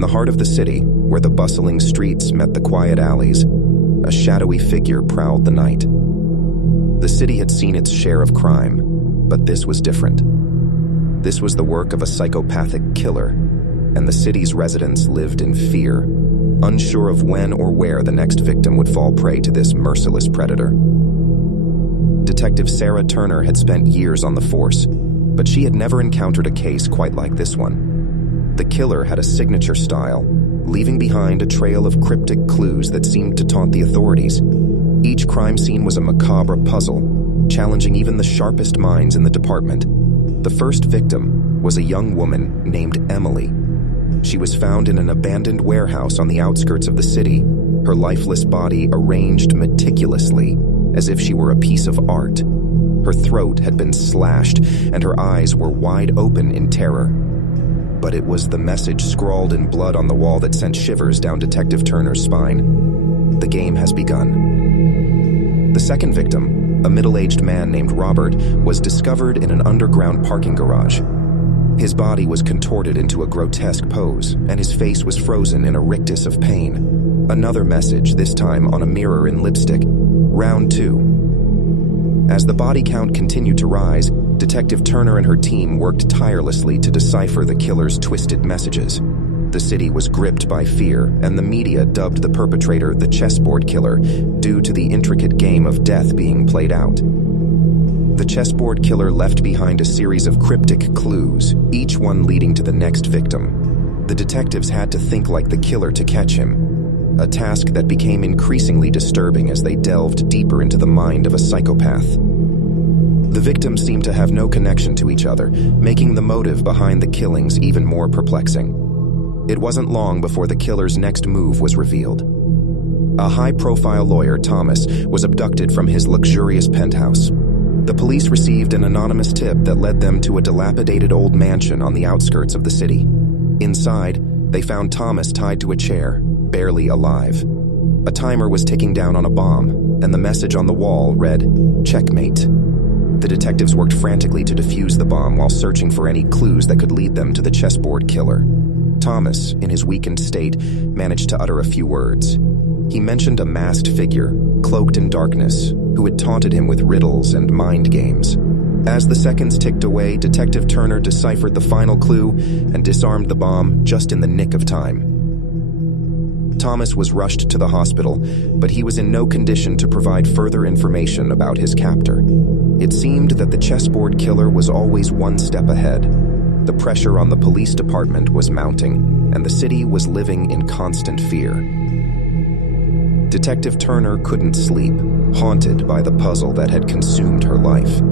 In the heart of the city, where the bustling streets met the quiet alleys, a shadowy figure prowled the night. The city had seen its share of crime, but this was different. This was the work of a psychopathic killer, and the city's residents lived in fear, unsure of when or where the next victim would fall prey to this merciless predator. Detective Sarah Turner had spent years on the force, but she had never encountered a case quite like this one. The killer had a signature style, leaving behind a trail of cryptic clues that seemed to taunt the authorities. Each crime scene was a macabre puzzle, challenging even the sharpest minds in the department. The first victim was a young woman named Emily. She was found in an abandoned warehouse on the outskirts of the city, her lifeless body arranged meticulously, as if she were a piece of art. Her throat had been slashed, and her eyes were wide open in terror. But it was the message scrawled in blood on the wall that sent shivers down Detective Turner's spine. The game has begun. The second victim, a middle-aged man named Robert, was discovered in an underground parking garage. His body was contorted into a grotesque pose, and his face was frozen in a rictus of pain. Another message, this time on a mirror in lipstick. Round 2. As the body count continued to rise, Detective Turner and her team worked tirelessly to decipher the killer's twisted messages. The city was gripped by fear, and the media dubbed the perpetrator the chessboard killer due to the intricate game of death being played out. The chessboard killer left behind a series of cryptic clues, each one leading to the next victim. The detectives had to think like the killer to catch him, a task that became increasingly disturbing as they delved deeper into the mind of a psychopath. The victims seemed to have no connection to each other, making the motive behind the killings even more perplexing. It wasn't long before the killer's next move was revealed. A high-profile lawyer, Thomas, was abducted from his luxurious penthouse. The police received an anonymous tip that led them to a dilapidated old mansion on the outskirts of the city. Inside, they found Thomas tied to a chair, barely alive. A timer was ticking down on a bomb, and the message on the wall read, "Checkmate." The detectives worked frantically to defuse the bomb while searching for any clues that could lead them to the chessboard killer. Thomas, in his weakened state, managed to utter a few words. He mentioned a masked figure, cloaked in darkness, who had taunted him with riddles and mind games. As the seconds ticked away, Detective Turner deciphered the final clue and disarmed the bomb just in the nick of time. Thomas was rushed to the hospital, but he was in no condition to provide further information about his captor. It seemed that the chessboard killer was always one step ahead. The pressure on the police department was mounting, and the city was living in constant fear. Detective Turner couldn't sleep, haunted by the puzzle that had consumed her life.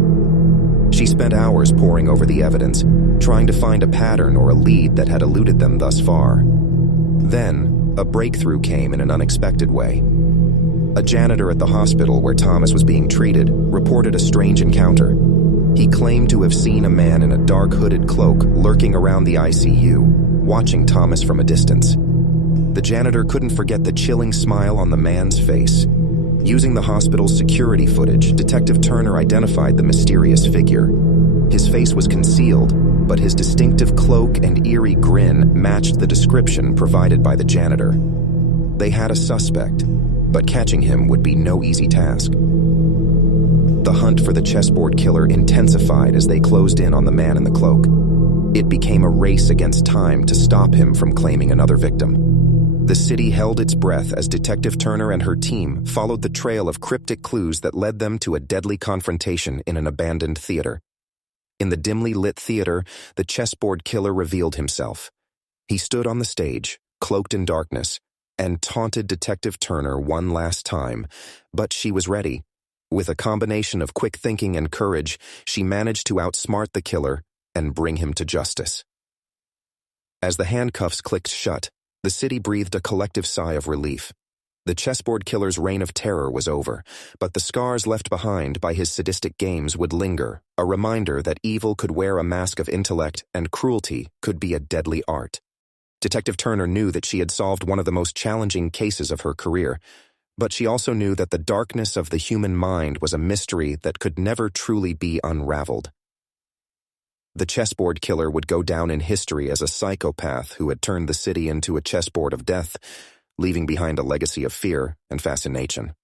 She spent hours poring over the evidence, trying to find a pattern or a lead that had eluded them thus far. Then, a breakthrough came in an unexpected way. A janitor at the hospital where Thomas was being treated reported a strange encounter. He claimed to have seen a man in a dark hooded cloak lurking around the ICU, watching Thomas from a distance. The janitor couldn't forget the chilling smile on the man's face. Using the hospital's security footage, Detective Turner identified the mysterious figure. His face was concealed, but his distinctive cloak and eerie grin matched the description provided by the janitor. They had a suspect, but catching him would be no easy task. The hunt for the chessboard killer intensified as they closed in on the man in the cloak. It became a race against time to stop him from claiming another victim. The city held its breath as Detective Turner and her team followed the trail of cryptic clues that led them to a deadly confrontation in an abandoned theater. In the dimly lit theater, the chessboard killer revealed himself. He stood on the stage, cloaked in darkness, and taunted Detective Turner one last time, but she was ready. With a combination of quick thinking and courage, she managed to outsmart the killer and bring him to justice. As the handcuffs clicked shut, the city breathed a collective sigh of relief. The chessboard killer's reign of terror was over, but the scars left behind by his sadistic games would linger, a reminder that evil could wear a mask of intellect and cruelty could be a deadly art. Detective Turner knew that she had solved one of the most challenging cases of her career, but she also knew that the darkness of the human mind was a mystery that could never truly be unraveled. The chessboard killer would go down in history as a psychopath who had turned the city into a chessboard of death, leaving behind a legacy of fear and fascination.